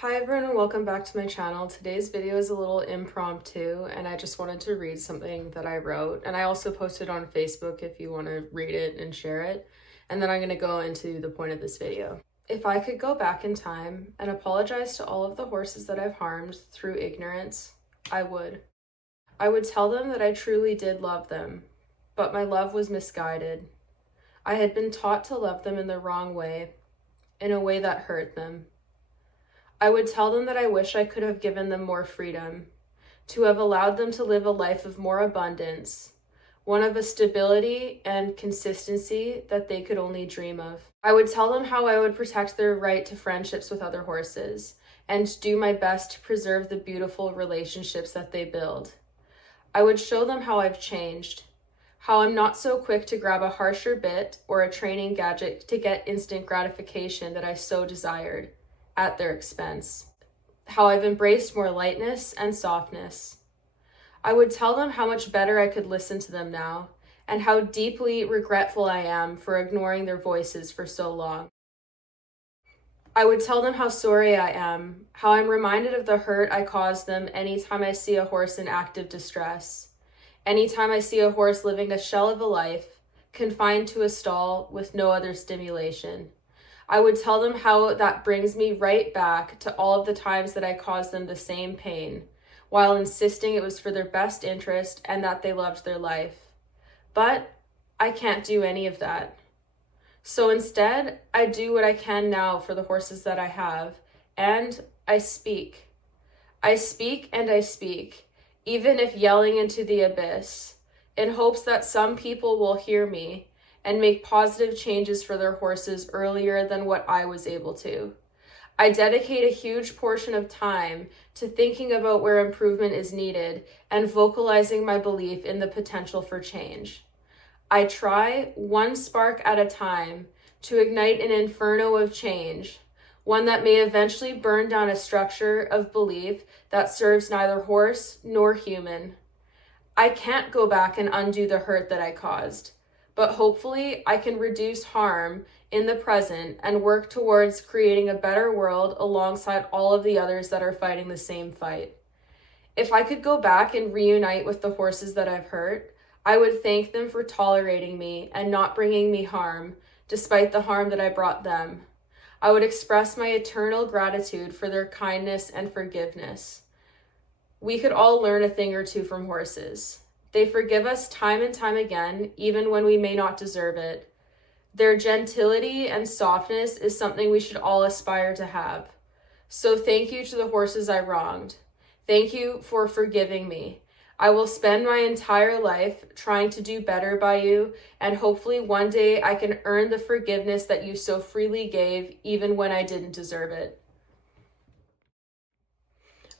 Hi everyone and welcome back to my channel. Today's video is a little impromptu and I just wanted to read something that I wrote, and I also posted on Facebook if you want to read it and share it, and then I'm going to go into the point of this video. If I could go back in time and apologize to all of the horses that I've harmed through ignorance, I would. I would tell them that I truly did love them, but my love was misguided. I had been taught to love them in the wrong way, in a way that hurt them. I would tell them that I wish I could have given them more freedom, to have allowed them to live a life of more abundance, one of a stability and consistency that they could only dream of. I would tell them how I would protect their right to friendships with other horses, and do my best to preserve the beautiful relationships that they build. I would show them how I've changed, how I'm not so quick to grab a harsher bit or a training gadget to get instant gratification that I so desired, at their expense, how I've embraced more lightness and softness. I would tell them how much better I could listen to them now, and how deeply regretful I am for ignoring their voices for so long. I would tell them how sorry I am, how I'm reminded of the hurt I caused them anytime I see a horse in active distress, anytime I see a horse living a shell of a life, confined to a stall with no other stimulation. I would tell them how that brings me right back to all of the times that I caused them the same pain, while insisting it was for their best interest and that they loved their life. But I can't do any of that. So instead, I do what I can now for the horses that I have, and I speak. I speak and I speak, even if yelling into the abyss, in hopes that some people will hear me and make positive changes for their horses earlier than what I was able to. I dedicate a huge portion of time to thinking about where improvement is needed and vocalizing my belief in the potential for change. I try, one spark at a time, to ignite an inferno of change, one that may eventually burn down a structure of belief that serves neither horse nor human. I can't go back and undo the hurt that I caused, but hopefully I can reduce harm in the present and work towards creating a better world alongside all of the others that are fighting the same fight. If I could go back and reunite with the horses that I've hurt, I would thank them for tolerating me and not bringing me harm, despite the harm that I brought them. I would express my eternal gratitude for their kindness and forgiveness. We could all learn a thing or two from horses. They forgive us time and time again, even when we may not deserve it. Their gentility and softness is something we should all aspire to have. So thank you to the horses I wronged. Thank you for forgiving me. I will spend my entire life trying to do better by you, and hopefully one day I can earn the forgiveness that you so freely gave, even when I didn't deserve it.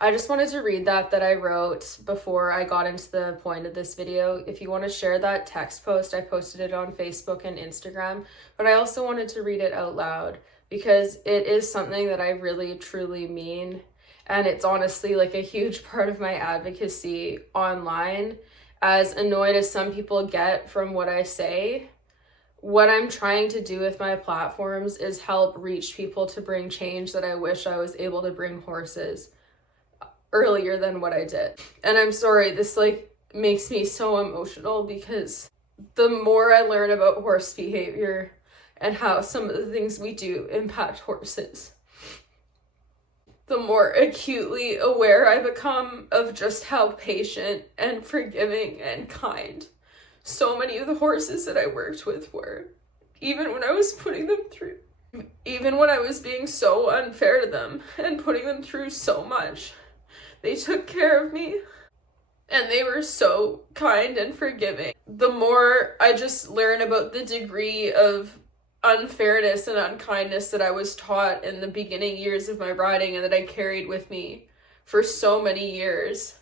I just wanted to read that I wrote before I got into the point of this video. If you want to share that text post, I posted it on Facebook and Instagram, but I also wanted to read it out loud because it is something that I really truly mean, and it's honestly like a huge part of my advocacy online. As annoyed as some people get from what I say, what I'm trying to do with my platforms is help reach people to bring change that I wish I was able to bring horses earlier than what I did. And I'm sorry, this makes me so emotional because the more I learn about horse behavior and how some of the things we do impact horses, the more acutely aware I become of just how patient and forgiving and kind so many of the horses that I worked with were, even when I was putting them through, even when I was being so unfair to them and putting them through so much. They took care of me, and they were so kind and forgiving. The more I just learn about the degree of unfairness and unkindness that I was taught in the beginning years of my riding and that I carried with me for so many years,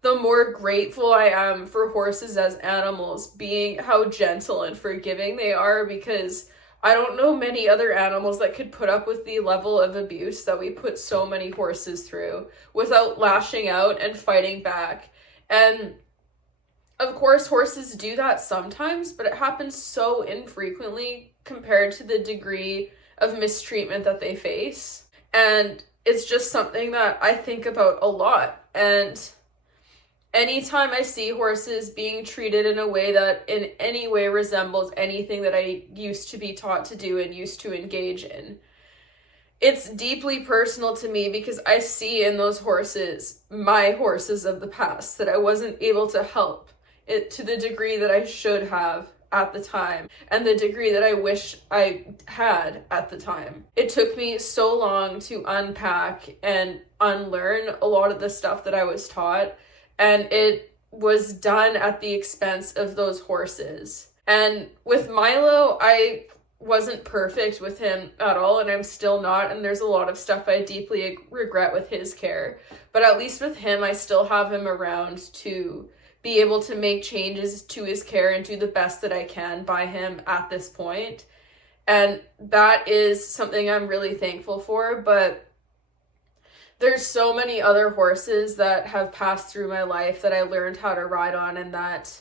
the more grateful I am for horses as animals, being how gentle and forgiving they are, because I don't know many other animals that could put up with the level of abuse that we put so many horses through without lashing out and fighting back. And of course, horses do that sometimes, but it happens so infrequently compared to the degree of mistreatment that they face. And it's just something that I think about a lot. And anytime I see horses being treated in a way that in any way resembles anything that I used to be taught to do and used to engage in, it's deeply personal to me, because I see in those horses my horses of the past that I wasn't able to help it to the degree that I should have at the time, and the degree that I wish I had at the time. It took me so long to unpack and unlearn a lot of the stuff that I was taught, and it was done at the expense of those horses. And with Milo, I wasn't perfect with him at all, and I'm still not, and there's a lot of stuff I deeply regret with his care, but at least with him, I still have him around to be able to make changes to his care and do the best that I can by him at this point. And that is something I'm really thankful for. But there's so many other horses that have passed through my life that I learned how to ride on and that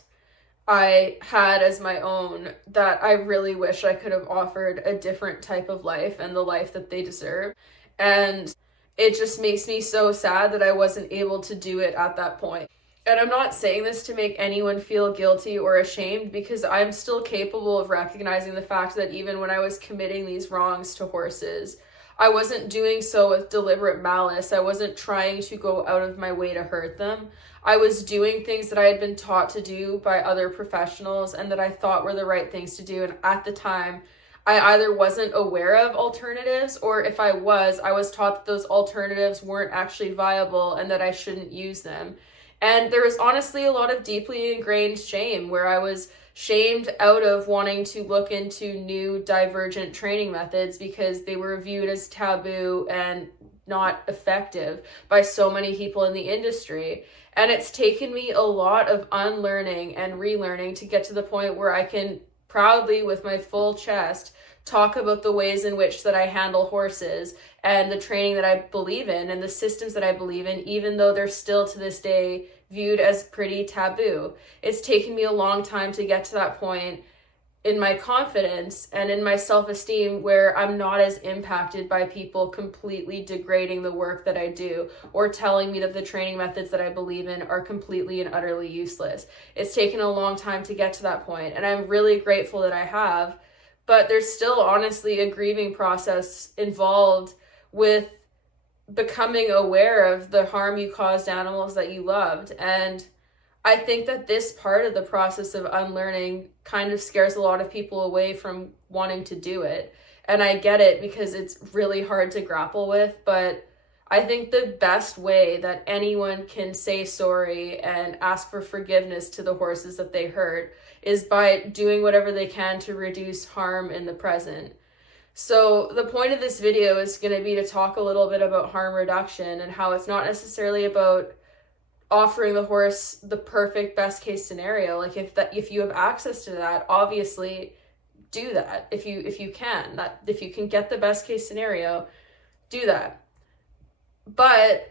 I had as my own, that I really wish I could have offered a different type of life and the life that they deserve. And it just makes me so sad that I wasn't able to do it at that point. And I'm not saying this to make anyone feel guilty or ashamed, because I'm still capable of recognizing the fact that even when I was committing these wrongs to horses, I wasn't doing so with deliberate malice. I wasn't trying to go out of my way to hurt them. I was doing things that I had been taught to do by other professionals and that I thought were the right things to do. And at the time, I either wasn't aware of alternatives, or if I was taught that those alternatives weren't actually viable and that I shouldn't use them. And there was honestly a lot of deeply ingrained shame, where I was shamed out of wanting to look into new divergent training methods because they were viewed as taboo and not effective by so many people in the industry. And it's taken me a lot of unlearning and relearning to get to the point where I can proudly, with my full chest, talk about the ways in which that I handle horses and the training that I believe in and the systems that I believe in, even though they're still to this day viewed as pretty taboo. It's taken me a long time to get to that point in my confidence and in my self-esteem where I'm not as impacted by people completely degrading the work that I do or telling me that the training methods that I believe in are completely and utterly useless. It's taken a long time to get to that point, and I'm really grateful that I have. But there's still honestly a grieving process involved with becoming aware of the harm you caused animals that you loved. And I think that this part of the process of unlearning kind of scares a lot of people away from wanting to do it. And I get it, because it's really hard to grapple with, but I think the best way that anyone can say sorry and ask for forgiveness to the horses that they hurt is by doing whatever they can to reduce harm in the present. So the point of this video is going to be to talk a little bit about harm reduction and how it's not necessarily about offering the horse the perfect best case scenario. Like if you have access to that, obviously do that. If you can get the best case scenario, do that. But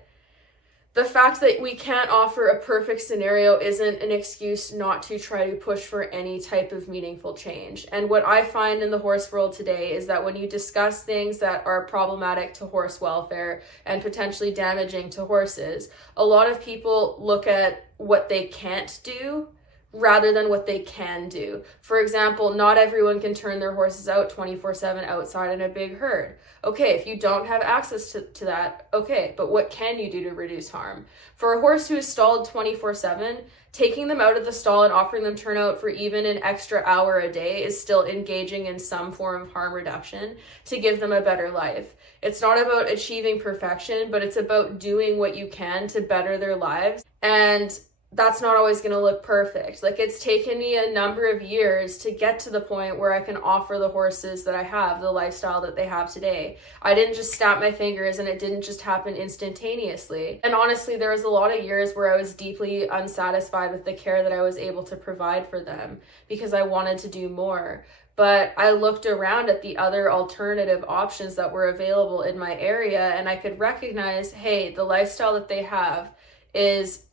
the fact that we can't offer a perfect scenario isn't an excuse not to try to push for any type of meaningful change. And what I find in the horse world today is that when you discuss things that are problematic to horse welfare and potentially damaging to horses, a lot of people look at what they can't do rather than what they can do. For example, not everyone can turn their horses out 24/7 outside in a big herd. Okay, if you don't have access to that, okay, but what can you do to reduce harm? For a horse who is stalled 24/7, taking them out of the stall and offering them turnout for even an extra hour a day is still engaging in some form of harm reduction to give them a better life. It's not about achieving perfection, but it's about doing what you can to better their lives. And that's not always going to look perfect. Like, it's taken me a number of years to get to the point where I can offer the horses that I have the lifestyle that they have today. I didn't just snap my fingers, and it didn't just happen instantaneously. And honestly, there was a lot of years where I was deeply unsatisfied with the care that I was able to provide for them because I wanted to do more. But I looked around at the other alternative options that were available in my area, and I could recognize, hey, the lifestyle that they have is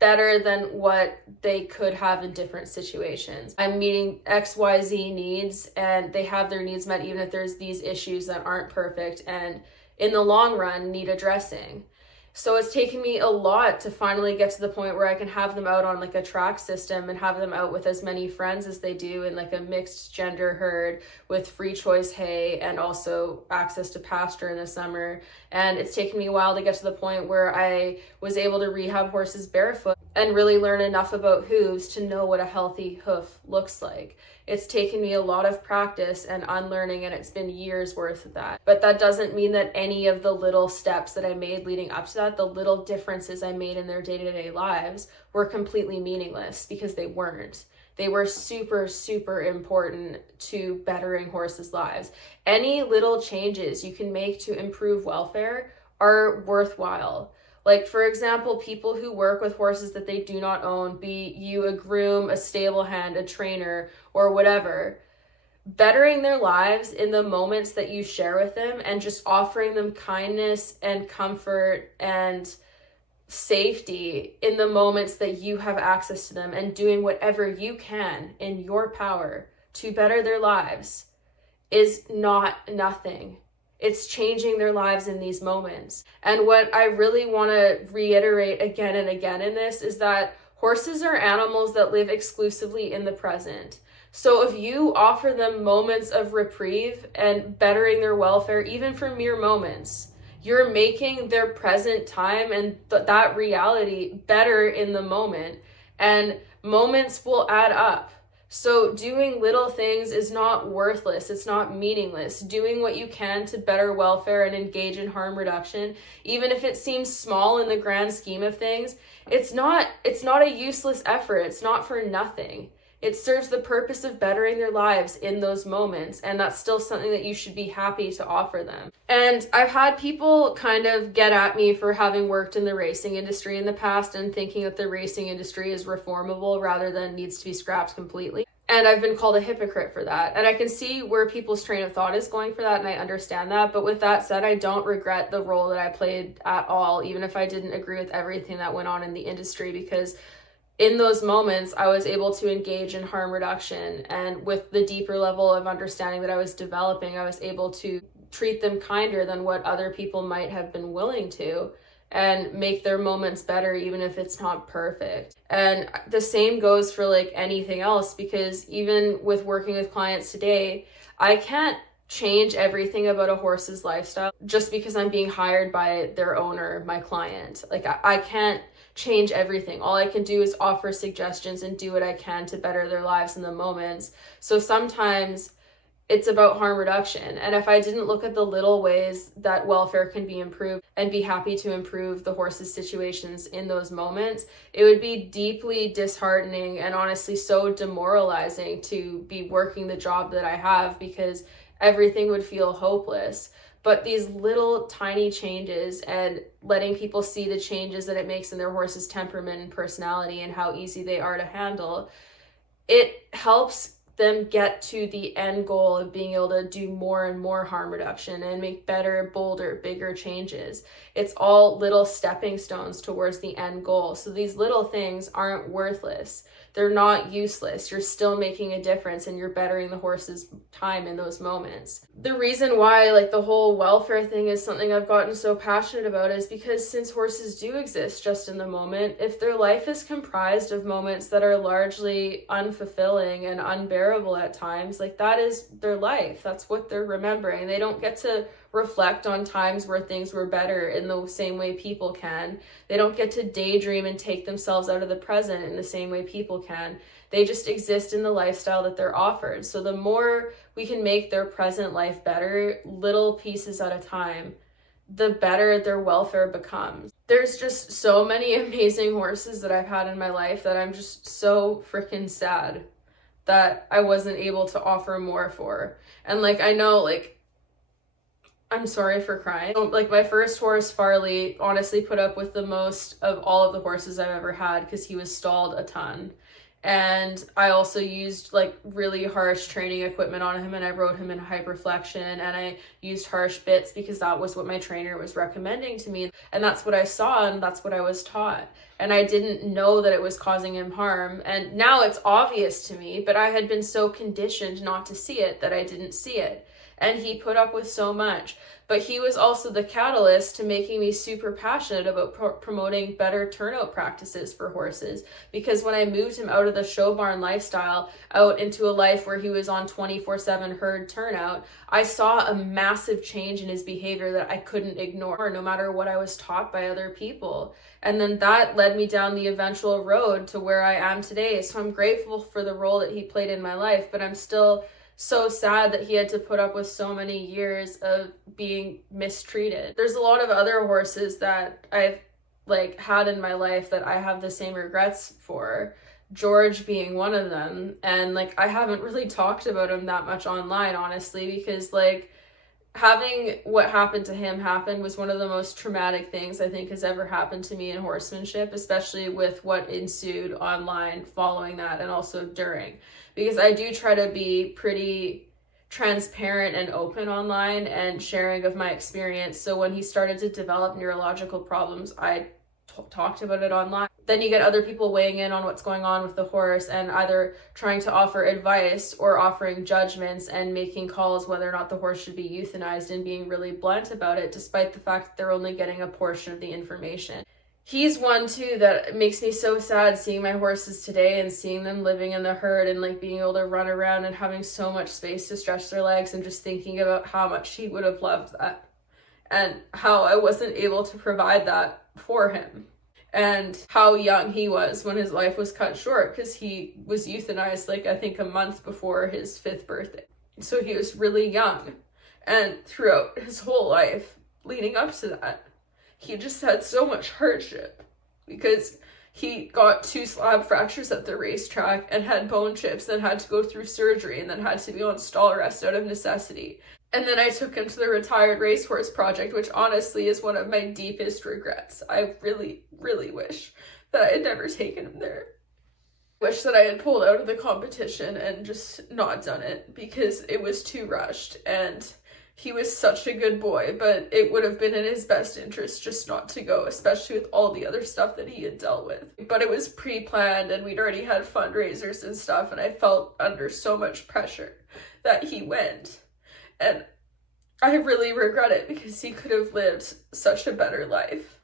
better than what they could have in different situations. I'm meeting XYZ needs, and they have their needs met even if there's these issues that aren't perfect. And in the long run need addressing. So it's taken me a lot to finally get to the point where I can have them out on like a track system and have them out with as many friends as they do in like a mixed gender herd with free choice hay and also access to pasture in the summer. And it's taken me a while to get to the point where I was able to rehab horses barefoot and really learn enough about hooves to know what a healthy hoof looks like. It's taken me a lot of practice and unlearning, and it's been years worth of that. But that doesn't mean that any of the little steps that I made leading up to that, the little differences I made in their day-to-day lives, were completely meaningless, because they weren't. They were super, super important to bettering horses' lives. Any little changes you can make to improve welfare are worthwhile. Like, for example, people who work with horses that they do not own, be you a groom, a stable hand, a trainer, or whatever, bettering their lives in the moments that you share with them and just offering them kindness and comfort and safety in the moments that you have access to them, and doing whatever you can in your power to better their lives is not nothing. It's changing their lives in these moments. And what I really want to reiterate again and again in this is that horses are animals that live exclusively in the present. So if you offer them moments of reprieve and bettering their welfare, even for mere moments, you're making their present time and that reality better in the moment. And moments will add up. So doing little things is not worthless. It's not meaningless. Doing what you can to better welfare and engage in harm reduction, even if it seems small in the grand scheme of things, it's not a useless effort. It's not for nothing. It serves the purpose of bettering their lives in those moments, and that's still something that you should be happy to offer them. And I've had people kind of get at me for having worked in the racing industry in the past and thinking that the racing industry is reformable rather than needs to be scrapped completely. And I've been called a hypocrite for that. And I can see where people's train of thought is going for that, and I understand that. But with that said, I don't regret the role that I played at all, even if I didn't agree with everything that went on in the industry, because in those moments, I was able to engage in harm reduction, and with the deeper level of understanding that I was developing, I was able to treat them kinder than what other people might have been willing to, and make their moments better, even if it's not perfect. And the same goes for like anything else, because even with working with clients today, I can't change everything about a horse's lifestyle just because I'm being hired by their owner, my client. Like I can't change everything. All I can do is offer suggestions and do what I can to better their lives in the moments. So sometimes it's about harm reduction. And if I didn't look at the little ways that welfare can be improved and be happy to improve the horses' situations in those moments, it would be deeply disheartening and honestly so demoralizing to be working the job that I have, because everything would feel hopeless. But these little tiny changes and letting people see the changes that it makes in their horse's temperament and personality and how easy they are to handle, it helps them get to the end goal of being able to do more and more harm reduction and make better, bolder, bigger changes. It's all little stepping stones towards the end goal. So these little things aren't worthless. They're not useless. You're still making a difference and you're bettering the horse's time in those moments. The reason why like the whole welfare thing is something I've gotten so passionate about is because since horses do exist just in the moment, if their life is comprised of moments that are largely unfulfilling and unbearable at times, like that is their life. That's what they're remembering. They don't get to reflect on times where things were better in the same way people can. They don't get to daydream and take themselves out of the present in the same way people can. They just exist in the lifestyle that they're offered. So the more we can make their present life better, little pieces at a time, the better their welfare becomes. There's just so many amazing horses that I've had in my life that I'm just so freaking sad that I wasn't able to offer more for. And like, I know, like, I'm sorry for crying. Like my first horse, Farley, honestly put up with the most of all of the horses I've ever had because he was stalled a ton. And I also used like really harsh training equipment on him, and I rode him in hyperflexion, and I used harsh bits because that was what my trainer was recommending to me. And that's what I saw and that's what I was taught. And I didn't know that it was causing him harm. And now it's obvious to me, but I had been so conditioned not to see it that I didn't see it. and he put up with so much. But he was also the catalyst to making me super passionate about promoting better turnout practices for horses. Because when I moved him out of the show barn lifestyle out into a life where he was on 24/7 herd turnout, I saw a massive change in his behavior that I couldn't ignore, no matter what I was taught by other people. And then that led me down the eventual road to where I am today. So I'm grateful for the role that he played in my life, but I'm still so sad that he had to put up with so many years of being mistreated. There's a lot of other horses that I've had in my life that I have the same regrets for, George being one of them. And I haven't really talked about him that much online, honestly, because having what happened to him happen was one of the most traumatic things I think has ever happened to me in horsemanship, especially with what ensued online following that and also during. Because I do try to be pretty transparent and open online and sharing of my experience. So when he started to develop neurological problems, I talked about it online. Then you get other people weighing in on what's going on with the horse and either trying to offer advice or offering judgments and making calls whether or not the horse should be euthanized and being really blunt about it, despite the fact that they're only getting a portion of the information. He's one too that makes me so sad, seeing my horses today and seeing them living in the herd and being able to run around and having so much space to stretch their legs, and just thinking about how much he would have loved that and how I wasn't able to provide that for him, and how young he was when his life was cut short, because he was euthanized I think a month before his 5th birthday. So he was really young, and throughout his whole life leading up to that, he just had so much hardship because he got 2 slab fractures at the racetrack and had bone chips and had to go through surgery and then had to be on stall rest out of necessity. And then I took him to the Retired Racehorse Project, which honestly is one of my deepest regrets. I really, really wish that I had never taken him there. I wish that I had pulled out of the competition and just not done it, because it was too rushed, and he was such a good boy, but it would have been in his best interest just not to go, especially with all the other stuff that he had dealt with. But it was pre-planned, and we'd already had fundraisers and stuff, and I felt under so much pressure that he went. And I really regret it, because he could have lived such a better life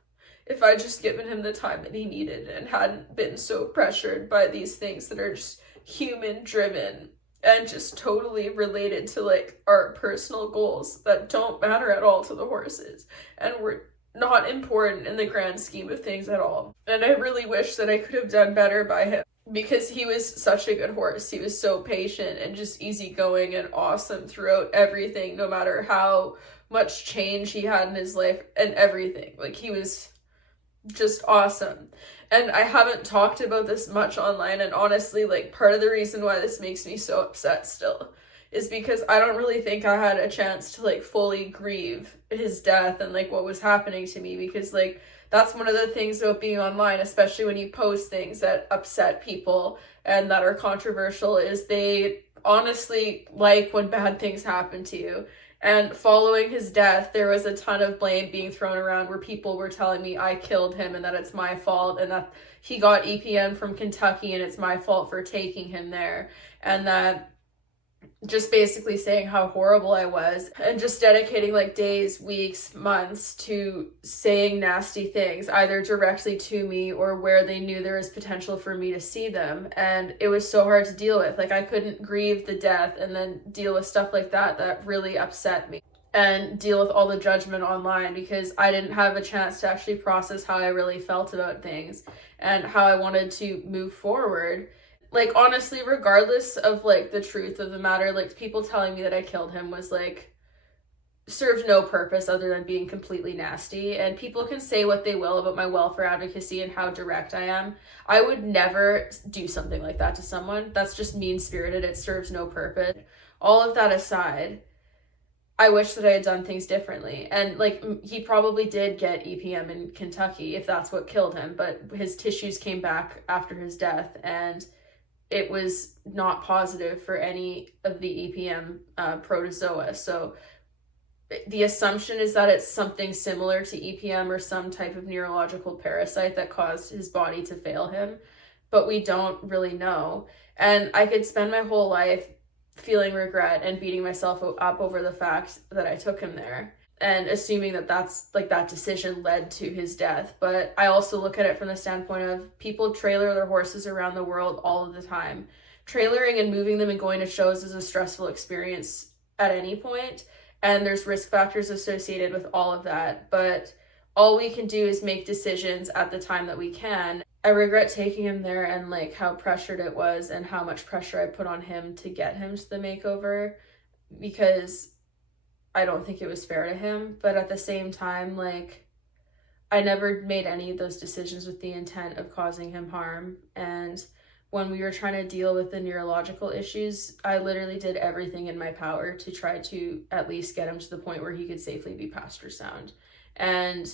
if I'd just given him the time that he needed and hadn't been so pressured by these things that are just human-driven and just totally related to our personal goals that don't matter at all to the horses and were not important in the grand scheme of things at all. And I really wish that I could have done better by him, because he was such a good horse. He was so patient and just easygoing and awesome throughout everything, no matter how much change he had in his life and everything. He was just awesome. And I haven't talked about this much online, and honestly, part of the reason why this makes me so upset still is because I don't really think I had a chance to fully grieve his death and what was happening to me, because that's one of the things about being online, especially when you post things that upset people and that are controversial, is they honestly when bad things happen to you. And following his death, there was a ton of blame being thrown around where people were telling me I killed him and that it's my fault, and that he got EPN from Kentucky and it's my fault for taking him there, and that just basically saying how horrible I was, and just dedicating days, weeks, months to saying nasty things, either directly to me or where they knew there was potential for me to see them. And it was so hard to deal with. I couldn't grieve the death and then deal with stuff like that really upset me, and deal with all the judgment online, because I didn't have a chance to actually process how I really felt about things and how I wanted to move forward. Honestly, regardless of the truth of the matter, people telling me that I killed him was served no purpose other than being completely nasty. And people can say what they will about my welfare advocacy and how direct I am. I would never do something like that to someone. That's just mean-spirited. It serves no purpose. All of that aside, I wish that I had done things differently. And he probably did get EPM in Kentucky if that's what killed him, but his tissues came back after his death, and it was not positive for any of the EPM protozoa. So the assumption is that it's something similar to EPM or some type of neurological parasite that caused his body to fail him, but we don't really know. And I could spend my whole life feeling regret and beating myself up over the fact that I took him there and assuming that that's like that decision led to his death. But I also look at it from the standpoint of people trailer their horses around the world all of the time. Trailering and moving them and going to shows is a stressful experience at any point, and there's risk factors associated with all of that, but all we can do is make decisions at the time that we can. I regret taking him there and like how pressured it was and how much pressure I put on him to get him to the makeover, because I don't think it was fair to him. But at the same time, like, I never made any of those decisions with the intent of causing him harm. And when we were trying to deal with the neurological issues, I literally did everything in my power to try to at least get him to the point where he could safely be pasture sound. And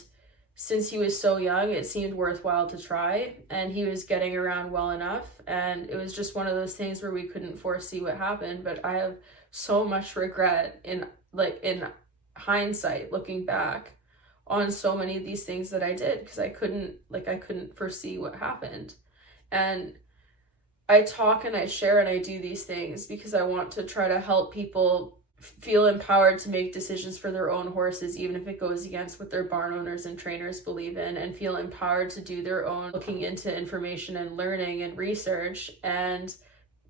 since he was so young, it seemed worthwhile to try, and he was getting around well enough, and it was just one of those things where we couldn't foresee what happened. But I have so much regret in hindsight, looking back on so many of these things that I did, because I couldn't foresee what happened. And I talk and I share and I do these things because I want to try to help people feel empowered to make decisions for their own horses, even if it goes against what their barn owners and trainers believe in, and feel empowered to do their own looking into information and learning and research, and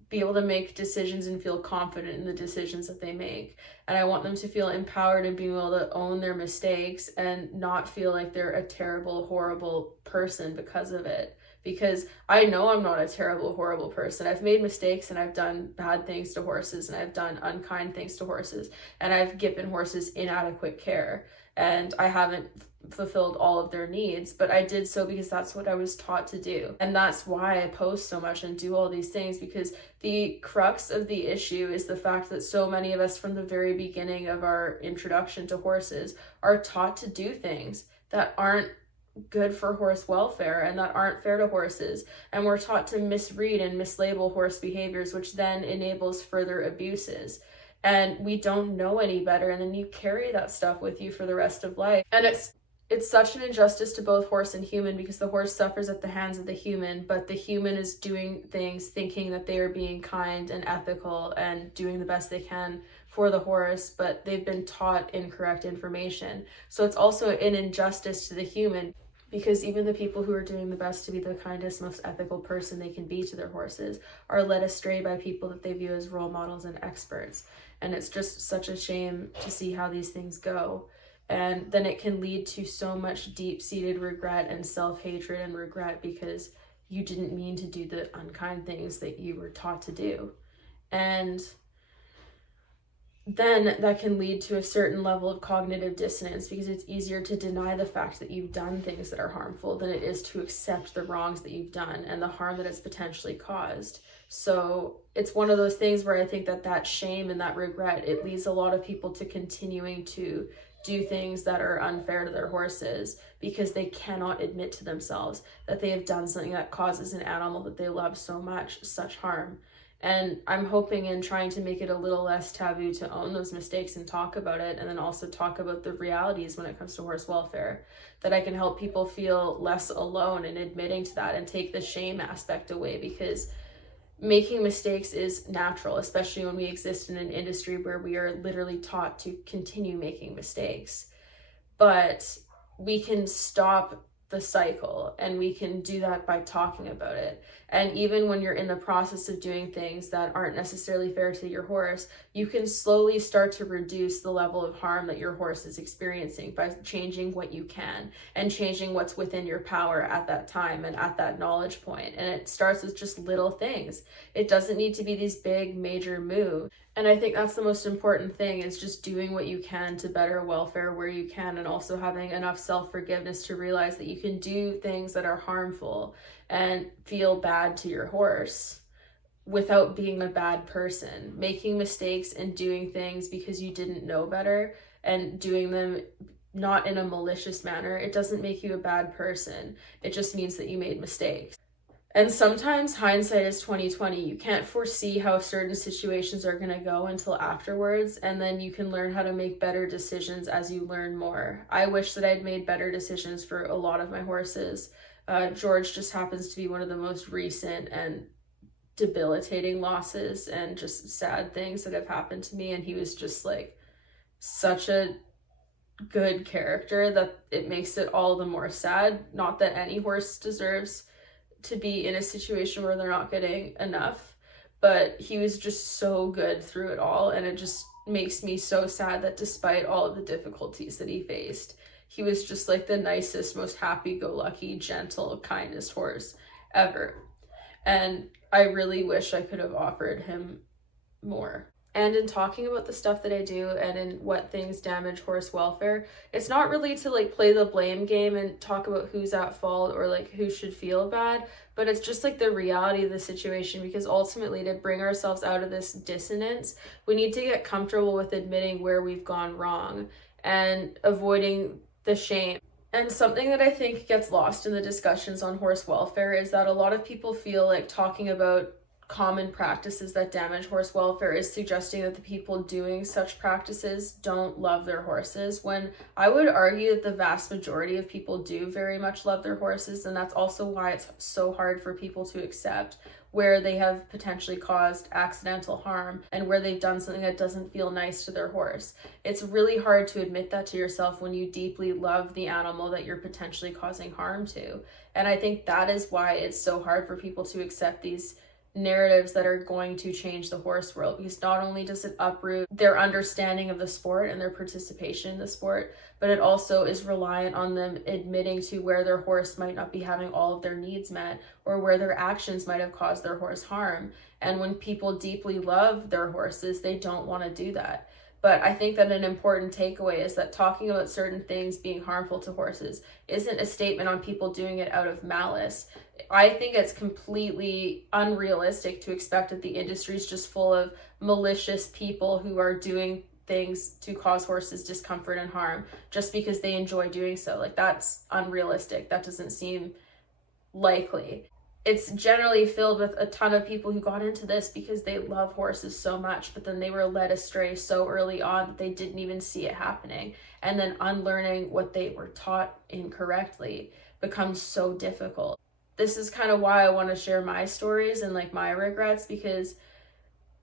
be able to make decisions and feel confident in the decisions that they make. And I want them to feel empowered and being able to own their mistakes and not feel like they're a terrible, horrible person because of it. Because I know I'm not a terrible, horrible person. I've made mistakes and I've done bad things to horses and I've done unkind things to horses and I've given horses inadequate care and I haven't fulfilled all of their needs, but I did so because that's what I was taught to do. And that's why I post so much and do all these things, because the crux of the issue is the fact that so many of us from the very beginning of our introduction to horses are taught to do things that aren't good for horse welfare and that aren't fair to horses, and we're taught to misread and mislabel horse behaviors, which then enables further abuses, and we don't know any better, and then you carry that stuff with you for the rest of life. And it's such an injustice to both horse and human, because the horse suffers at the hands of the human, but the human is doing things thinking that they are being kind and ethical and doing the best they can for the horse, but they've been taught incorrect information. So it's also an injustice to the human, because even the people who are doing the best to be the kindest, most ethical person they can be to their horses are led astray by people that they view as role models and experts. And it's just such a shame to see how these things go. And then it can lead to so much deep-seated regret and self-hatred and regret because you didn't mean to do the unkind things that you were taught to do. And then that can lead to a certain level of cognitive dissonance, because it's easier to deny the fact that you've done things that are harmful than it is to accept the wrongs that you've done and the harm that it's potentially caused. So it's one of those things where I think that shame and that regret, it leads a lot of people to continuing to do things that are unfair to their horses because they cannot admit to themselves that they have done something that causes an animal that they love so much such harm. And I'm hoping and trying to make it a little less taboo to own those mistakes and talk about it, and then also talk about the realities when it comes to horse welfare, that I can help people feel less alone in admitting to that and take the shame aspect away, because making mistakes is natural, especially when we exist in an industry where we are literally taught to continue making mistakes. But we can stop the cycle, and we can do that by talking about it. And even when you're in the process of doing things that aren't necessarily fair to your horse, you can slowly start to reduce the level of harm that your horse is experiencing by changing what you can and changing what's within your power at that time and at that knowledge point. And it starts with just little things. It doesn't need to be these big major moves. And I think that's the most important thing, is just doing what you can to better welfare where you can, and also having enough self-forgiveness to realize that you can do things that are harmful and feel bad to your horse without being a bad person. Making mistakes and doing things because you didn't know better and doing them not in a malicious manner, it doesn't make you a bad person. It just means that you made mistakes. And sometimes hindsight is 20/20. You can't foresee how certain situations are going to go until afterwards, and then you can learn how to make better decisions as you learn more. I wish that I'd made better decisions for a lot of my horses. George just happens to be one of the most recent and debilitating losses and just sad things that have happened to me, and he was just like such a good character that it makes it all the more sad. Not that any horse deserves to be in a situation where they're not getting enough, but he was just so good through it all, and it just makes me so sad that despite all of the difficulties that he faced, he was just like the nicest, most happy-go-lucky, gentle, kindest horse ever. And I really wish I could have offered him more. And in talking about the stuff that I do and in what things damage horse welfare, it's not really to like play the blame game and talk about who's at fault or like who should feel bad, but it's just like the reality of the situation, because ultimately to bring ourselves out of this dissonance, we need to get comfortable with admitting where we've gone wrong and avoiding the shame. And something that I think gets lost in the discussions on horse welfare is that a lot of people feel like talking about common practices that damage horse welfare is suggesting that the people doing such practices don't love their horses, when I would argue that the vast majority of people do very much love their horses, and that's also why it's so hard for people to accept where they have potentially caused accidental harm and where they've done something that doesn't feel nice to their horse. It's really hard to admit that to yourself when you deeply love the animal that you're potentially causing harm to. And I think that is why it's so hard for people to accept these narratives that are going to change the horse world, because not only does it uproot their understanding of the sport and their participation in the sport, but it also is reliant on them admitting to where their horse might not be having all of their needs met, or where their actions might have caused their horse harm. And when people deeply love their horses, they don't want to do that. But I think that an important takeaway is that talking about certain things being harmful to horses isn't a statement on people doing it out of malice. I think it's completely unrealistic to expect that the industry is just full of malicious people who are doing things to cause horses discomfort and harm just because they enjoy doing so. Like, that's unrealistic. That doesn't seem likely. It's generally filled with a ton of people who got into this because they love horses so much, but then they were led astray so early on that they didn't even see it happening. And then unlearning what they were taught incorrectly becomes so difficult. This is kind of why I want to share my stories and like my regrets, because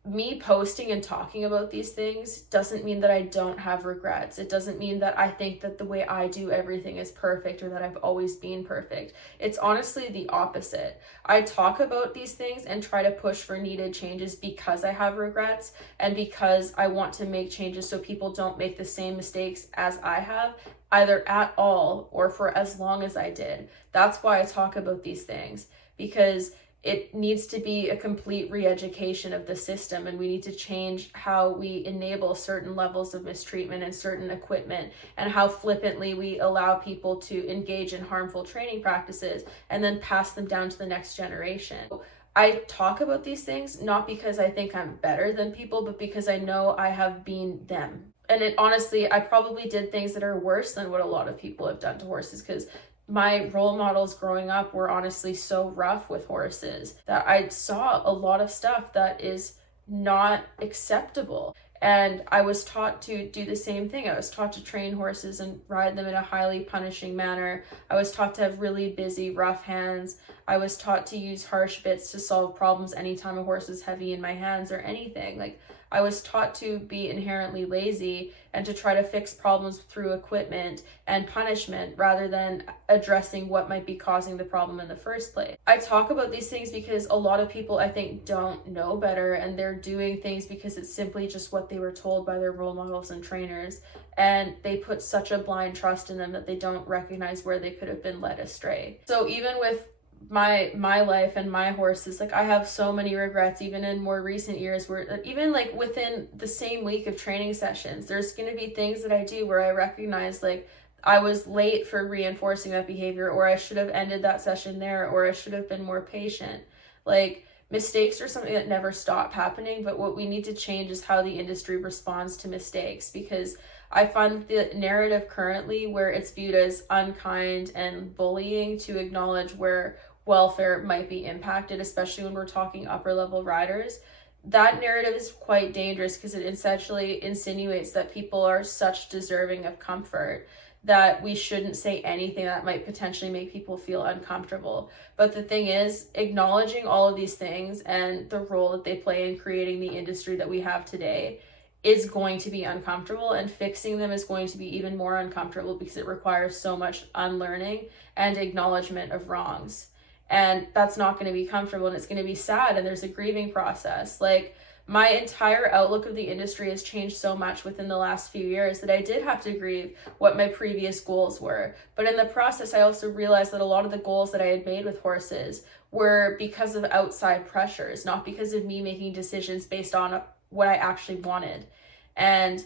me posting and talking about these things doesn't mean that I don't have regrets. It doesn't mean that I think that the way I do everything is perfect or that I've always been perfect. It's honestly the opposite. I talk about these things and try to push for needed changes because I have regrets and because I want to make changes so people don't make the same mistakes as I have, either at all or for as long as I did. That's why I talk about these things, because it needs to be a complete re-education of the system, and we need to change how we enable certain levels of mistreatment and certain equipment, and how flippantly we allow people to engage in harmful training practices and then pass them down to the next generation. I talk about these things not because I think I'm better than people, but because I know I have been them. And it honestly, I probably did things that are worse than what a lot of people have done to horses, because my role models growing up were honestly so rough with horses that I saw a lot of stuff that is not acceptable. And I was taught to do the same thing. I was taught to train horses and ride them in a highly punishing manner. I was taught to have really busy, rough hands. I was taught to use harsh bits to solve problems anytime a horse was heavy in my hands or anything. Like, I was taught to be inherently lazy and to try to fix problems through equipment and punishment rather than addressing what might be causing the problem in the first place. I talk about these things because a lot of people, I think, don't know better, and they're doing things because it's simply just what they were told by their role models and trainers, and they put such a blind trust in them that they don't recognize where they could have been led astray. So even with my life and my horses, like, I have so many regrets, even in more recent years, where even like within the same week of training sessions, there's going to be things that I do where I recognize like I was late for reinforcing that behavior, or I should have ended that session there, or I should have been more patient. Like, mistakes are something that never stop happening, but what we need to change is how the industry responds to mistakes, because I find the narrative currently where it's viewed as unkind and bullying to acknowledge where welfare might be impacted, especially when we're talking upper level riders. That narrative is quite dangerous because it essentially insinuates that people are such deserving of comfort that we shouldn't say anything that might potentially make people feel uncomfortable. But the thing is, acknowledging all of these things and the role that they play in creating the industry that we have today is going to be uncomfortable, and fixing them is going to be even more uncomfortable because it requires so much unlearning and acknowledgement of wrongs. And that's not going to be comfortable, and it's going to be sad, and there's a grieving process. Like, my entire outlook of the industry has changed so much within the last few years that I did have to grieve what my previous goals were. But in the process, I also realized that a lot of the goals that I had made with horses were because of outside pressures, not because of me making decisions based on what I actually wanted. And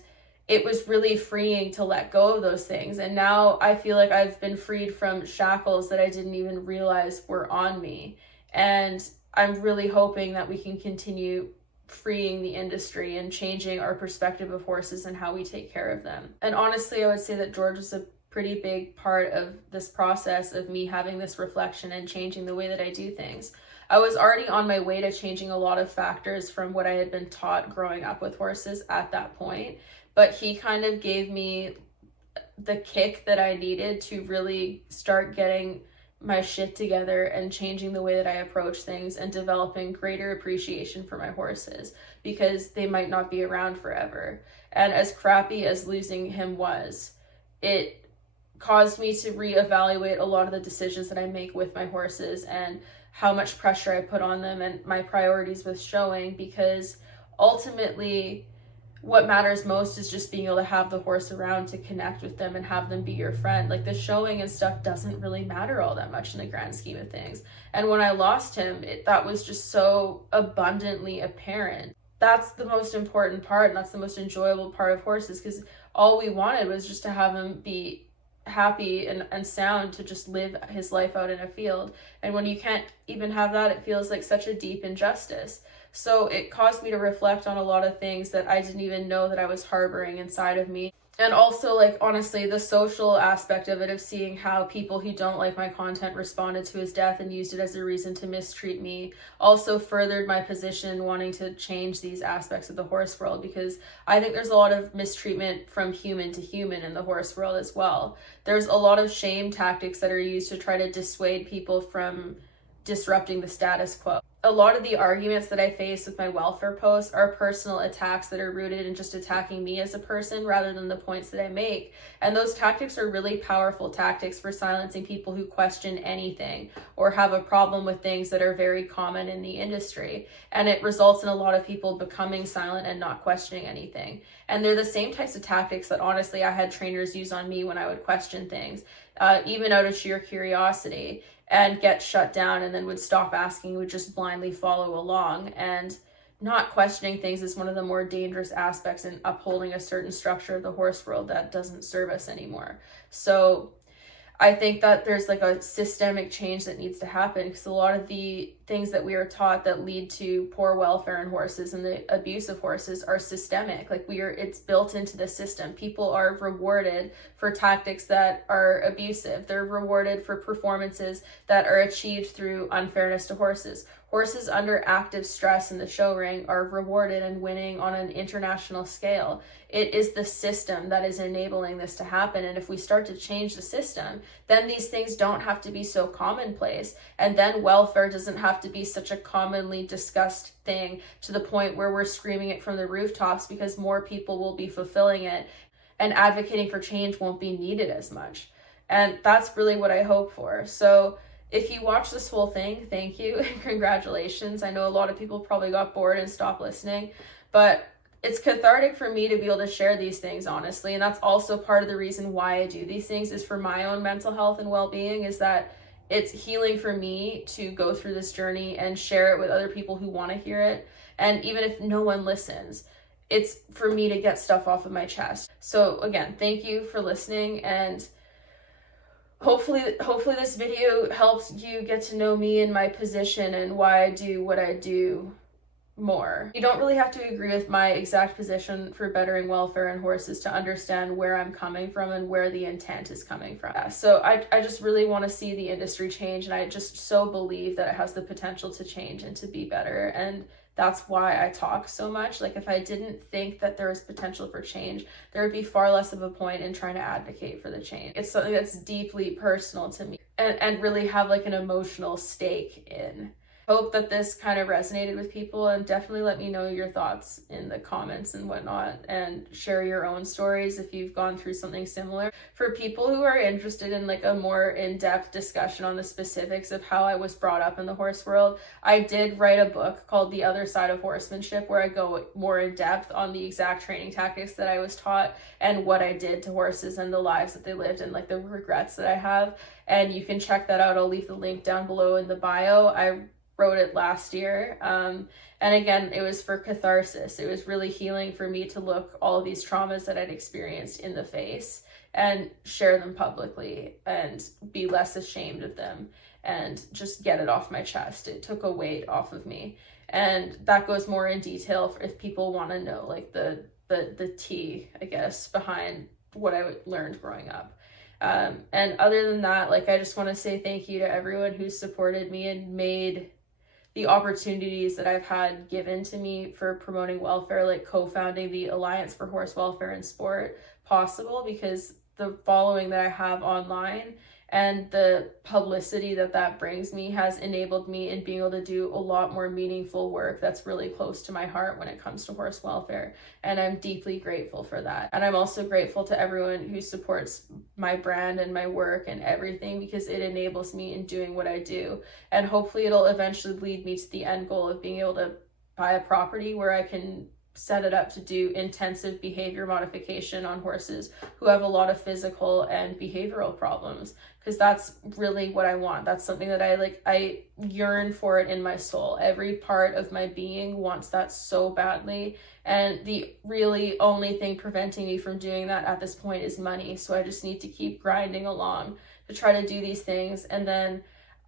it was really freeing to let go of those things. And now I feel like I've been freed from shackles that I didn't even realize were on me. And I'm really hoping that we can continue freeing the industry and changing our perspective of horses and how we take care of them. And honestly, I would say that George was a pretty big part of this process of me having this reflection and changing the way that I do things. I was already on my way to changing a lot of factors from what I had been taught growing up with horses at that point, but he kind of gave me the kick that I needed to really start getting my shit together and changing the way that I approach things and developing greater appreciation for my horses, because they might not be around forever. And as crappy as losing him was, it caused me to reevaluate a lot of the decisions that I make with my horses and how much pressure I put on them and my priorities with showing, because ultimately what matters most is just being able to have the horse around to connect with them and have them be your friend. Like, the showing and stuff doesn't really matter all that much in the grand scheme of things. And when I lost him, that was just so abundantly apparent. That's the most important part, and that's the most enjoyable part of horses, because all we wanted was just to have him be happy and sound to just live his life out in a field. And when you can't even have that, it feels like such a deep injustice. So it caused me to reflect on a lot of things that I didn't even know that I was harboring inside of me. And also, like, honestly, the social aspect of it, of seeing how people who don't like my content responded to his death and used it as a reason to mistreat me, also furthered my position wanting to change these aspects of the horse world, because I think there's a lot of mistreatment from human to human in the horse world as well. There's a lot of shame tactics that are used to try to dissuade people from disrupting the status quo. A lot of the arguments that I face with my welfare posts are personal attacks that are rooted in just attacking me as a person rather than the points that I make. And those tactics are really powerful tactics for silencing people who question anything or have a problem with things that are very common in the industry. And it results in a lot of people becoming silent and not questioning anything. And they're the same types of tactics that honestly I had trainers use on me when I would question things, even out of sheer curiosity, and get shut down, and then would stop asking, would just blindly follow along. And not questioning things is one of the more dangerous aspects in upholding a certain structure of the horse world that doesn't serve us anymore. So I think that there's like a systemic change that needs to happen, because a lot of the things that we are taught that lead to poor welfare in horses and the abuse of horses are systemic. Like, it's built into the system. People are rewarded for tactics that are abusive. They're rewarded for performances that are achieved through unfairness to horses. Horses under active stress in the show ring are rewarded and winning on an international scale. It is the system that is enabling this to happen. And if we start to change the system, then these things don't have to be so commonplace. And then welfare doesn't have to be such a commonly discussed thing to the point where we're screaming it from the rooftops, because more people will be fulfilling it and advocating for change won't be needed as much. And that's really what I hope for. So if you watch this whole thing, thank you and congratulations. I know a lot of people probably got bored and stopped listening, but it's cathartic for me to be able to share these things, honestly. And that's also part of the reason why I do these things, is for my own mental health and well-being, is that it's healing for me to go through this journey and share it with other people who want to hear it. And even if no one listens, it's for me to get stuff off of my chest. So again, thank you for listening, and hopefully this video helps you get to know me and my position and why I do what I do more. You don't really have to agree with my exact position for bettering welfare in horses to understand where I'm coming from and where the intent is coming from. So I just really want to see the industry change, and I just so believe that it has the potential to change and to be better. And that's why I talk so much. Like, if I didn't think that there was potential for change, there would be far less of a point in trying to advocate for the change. It's something that's deeply personal to me and really have like an emotional stake in. Hope that this kind of resonated with people, and definitely let me know your thoughts in the comments and whatnot, and share your own stories if you've gone through something similar. For people who are interested in like a more in-depth discussion on the specifics of how I was brought up in the horse world, I did write a book called The Other Side of Horsemanship, where I go more in depth on the exact training tactics that I was taught and what I did to horses and the lives that they lived and like the regrets that I have. And you can check that out. I'll leave the link down below in the bio. I wrote it last year, and again, it was for catharsis. It was really healing for me to look all of these traumas that I'd experienced in the face and share them publicly and be less ashamed of them and just get it off my chest. It took a weight off of me, and that goes more in detail if people want to know like the tea, I guess, behind what I learned growing up. And other than that, like, I just want to say thank you to everyone who supported me and made the opportunities that I've had given to me for promoting welfare, like co-founding the Alliance for Horse Welfare and Sport, possible, because the following that I have online and the publicity that that brings me has enabled me in being able to do a lot more meaningful work that's really close to my heart when it comes to horse welfare. And I'm deeply grateful for that. And I'm also grateful to everyone who supports my brand and my work and everything, because it enables me in doing what I do. And hopefully it'll eventually lead me to the end goal of being able to buy a property where I can set it up to do intensive behavior modification on horses who have a lot of physical and behavioral problems, because that's really what I want. That's something that I yearn for it in my soul. Every part of my being wants that so badly, and the really only thing preventing me from doing that at this point is money. So I just need to keep grinding along to try to do these things, and then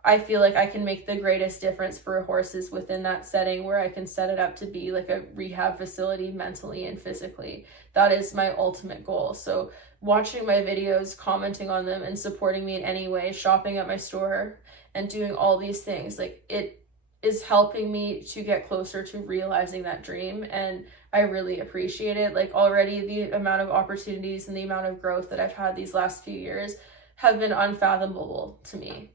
I feel like I can make the greatest difference for horses within that setting, where I can set it up to be like a rehab facility mentally and physically. That is my ultimate goal. So watching my videos, commenting on them, and supporting me in any way, shopping at my store and doing all these things, like, it is helping me to get closer to realizing that dream. And I really appreciate it. Like, already the amount of opportunities and the amount of growth that I've had these last few years have been unfathomable to me.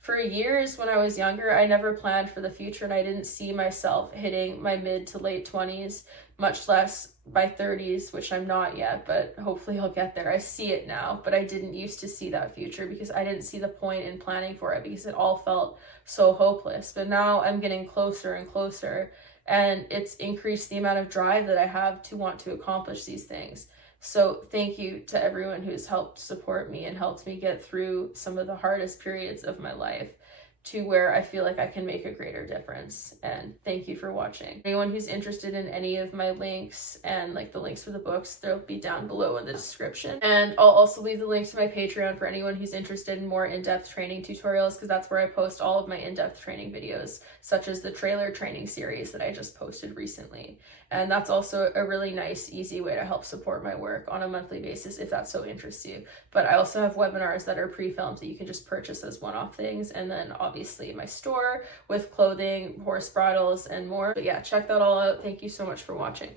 For years when I was younger, I never planned for the future, and I didn't see myself hitting my mid to late 20s, much less my 30s, which I'm not yet, but hopefully I'll get there. I see it now, but I didn't used to see that future because I didn't see the point in planning for it, because it all felt so hopeless. But now I'm getting closer and closer, and it's increased the amount of drive that I have to want to accomplish these things. So thank you to everyone who's helped support me and helped me get through some of the hardest periods of my life to where I feel like I can make a greater difference. And thank you for watching. Anyone who's interested in any of my links and like the links for the books, they'll be down below in the description. And I'll also leave the link to my Patreon for anyone who's interested in more in-depth training tutorials, because that's where I post all of my in-depth training videos, such as the trailer training series that I just posted recently. And that's also a really nice, easy way to help support my work on a monthly basis if that so interests you. But I also have webinars that are pre-filmed that you can just purchase as one-off things. And then obviously my store with clothing, horse bridles, and more. But yeah, check that all out. Thank you so much for watching.